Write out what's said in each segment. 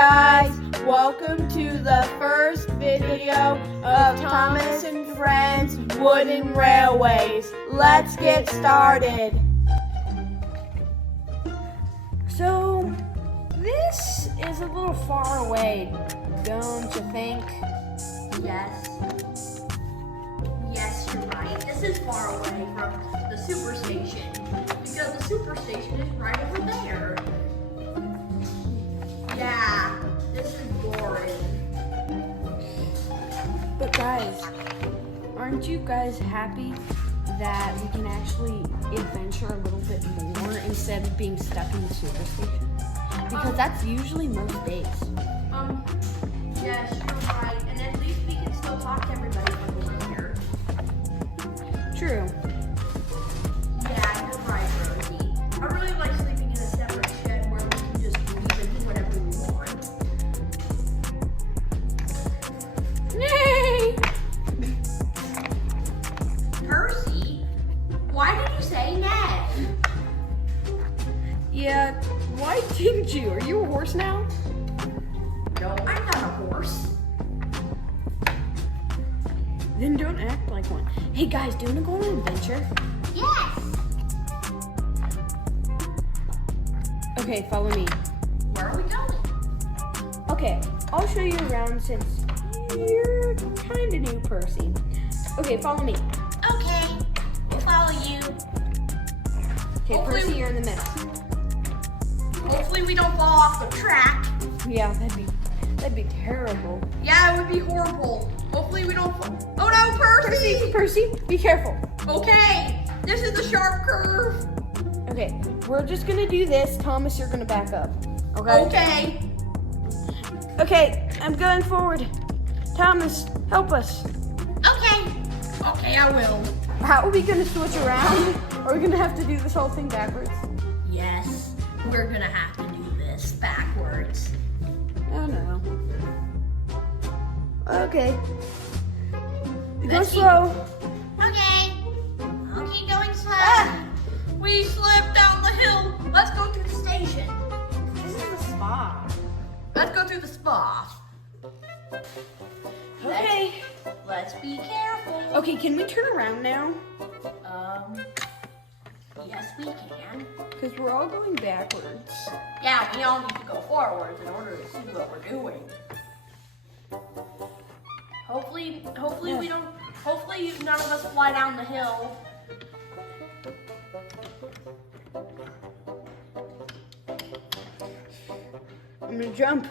guys, welcome to the first video of Thomas and Friends Wooden Railways. Let's get started. So, this is a little far away, don't you think? Yes. Yes, you're right. This is far away from the superstation because the superstation is right over there. Yeah, this is boring. But guys, aren't you guys happy that we can actually adventure a little bit more instead of being stuck in the superstation? Because that's usually most days. Yes, you're right. And at least we can still talk to everybody when we're here. True. Yeah, you're right, Rosie. I really like sleeping in a separate shed where we can just leave and do whatever we want. Yay! Percy, why did you say nay? Yeah, why didn't you? Are you a horse now? No, I'm not a horse. Then don't act like one. Hey guys, do you want to go on an adventure? Yes. Okay, follow me. Where are we going? Okay, I'll show you around since you're kind of new, Percy. Okay, follow me. Okay, we'll follow you. Okay, Hopefully Percy, you're in the middle. Hopefully we don't fall off the track. Yeah, that'd be terrible. Yeah, it would be horrible. Hopefully we don't fall. Oh no, Percy! Percy, be careful. Okay, this is the sharp curve. Okay, we're just gonna do this. Thomas, you're gonna back up. Okay? Okay. Okay, I'm going forward. Thomas, help us. Okay. Okay, I will. How are we gonna switch around? Are we gonna have to do this whole thing backwards? Yes, we're gonna have to do this backwards. Oh no. Okay. Go Let's keep- slow. Okay, I'll keep going slow. We slipped down the hill. Let's go to the station. This is the spa. Let's go to the spa. Okay. Let's be careful. Okay, can we turn around now? Yes, we can. Because we're all going backwards. Yeah, we all need to go forwards in order to see what we're doing. Hopefully we don't. Hopefully none of us fly down the hill. I'm gonna jump.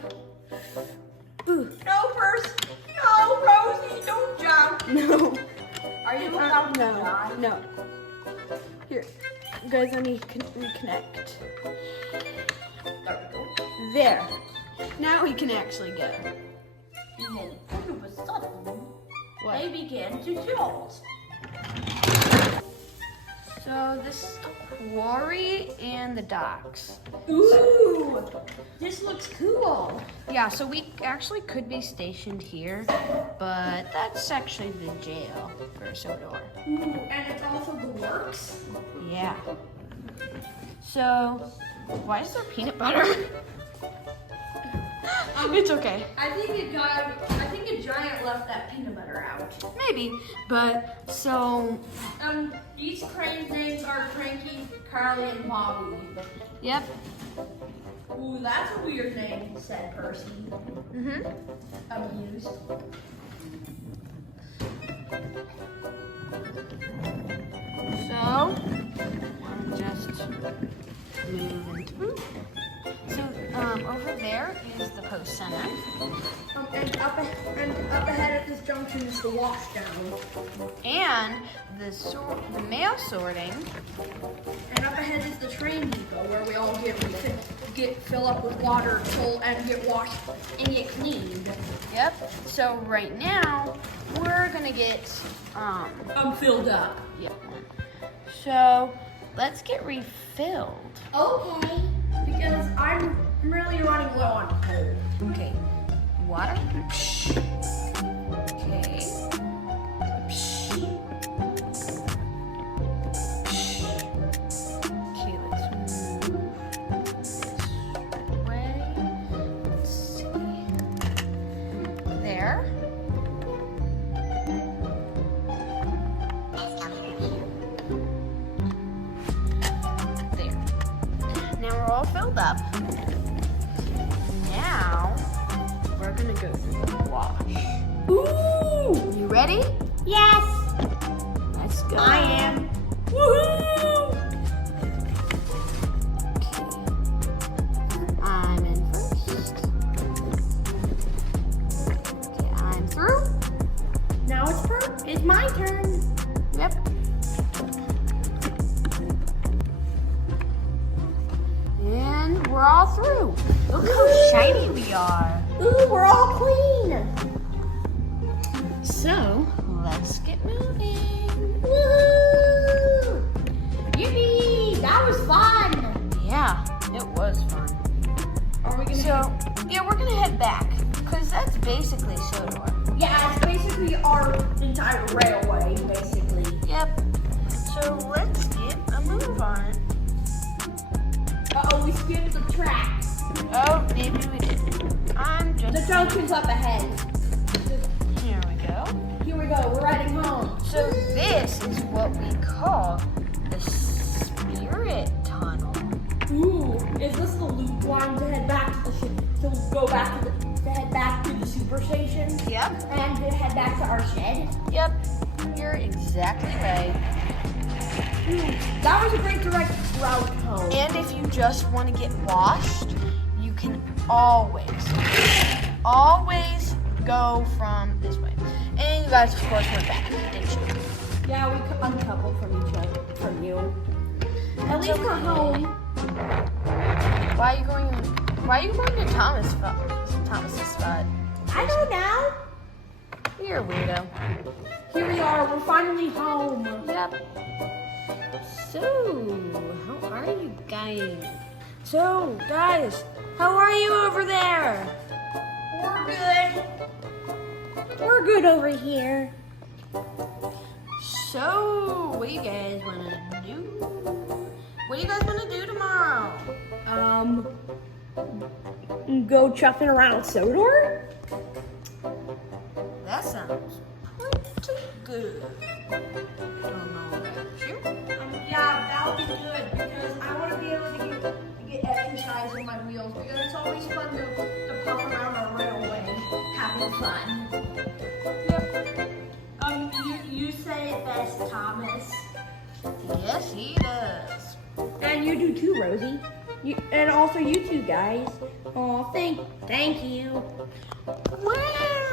Ooh. No, Percy. No, Rosie, don't jump. No. Are you about to die? No. Here. Guys, let me reconnect. There we go. There. Now we can actually go. And then all of a sudden, What? they begin to jolt. So this is the quarry and the docks. Ooh, this looks cool. Yeah, so we actually could be stationed here, but that's actually the jail for SODOR. Ooh, and it's also the works. Yeah. So, why is there peanut butter? It's okay. I think a giant left that peanut butter out. Maybe, but so, These cranes' names are Cranky, Carly, and Bobby. yep. Ooh, that's a weird name, said Percy. Mm-hmm. Amused. So, I'm just moving through. So, over there is the post center. And up ahead at this junction is the washdown. And the mail sorting. And up ahead is the train depot where we all fill up with water and get washed and get cleaned. Yep. So right now we're gonna get I'm filled up. Yep. So let's get refilled. Okay, because I'm really running low on coal. Okay. Water. Okay. Okay, let's move this way. Let's see. they're all filled up. Now, we're gonna go through the wash. Ooh! You ready? Yes! Let's go. I am. Woohoo! I'm in first. Okay, I'm through. Now it's my turn. Yep. And we're all through. Look how shiny we are. Ooh, we're all clean. So, let's get moving. Woo! Yippee! That was fun. Yeah, it was fun. Are we gonna? Yeah, we're gonna head back because that's basically SODOR. Yeah, it's basically our entire railway, basically. Yep. So let's get a move on it. Uh-oh, we skipped the tracks. Oh, maybe we did. I'm just. The junction's up ahead. Here we go. Here we go. We're riding home. So this is what we call the Spirit Tunnel. Ooh, is this the loop line to head back to the to go back to head back to the super station? Yep. And to head back to our shed? Yep. You're exactly right. That was a great direct route home. And if you just want to get washed, you can always go from this way. And you guys, of course, went back, didn't you? Yeah, we uncoupled from each other, from you. At least we're home. Why are you going to Thomas's spot? I don't know. You're a weirdo. Here we are. We're finally home. Yep. So, how are you guys? So, guys, how are you over there? We're good. We're good over here. So, what do you guys want to do? What do you guys want to do tomorrow? Go chuffing around SODOR? That sounds pretty good. Don't know about you. Yeah, that would be good because I want to be able to get exercise in my wheels because it's always fun to puff around our railway, having fun. Yep. You say it best, Thomas. Yes, he does. And you do too, Rosie. And also you two guys. Oh, thank you. Wow.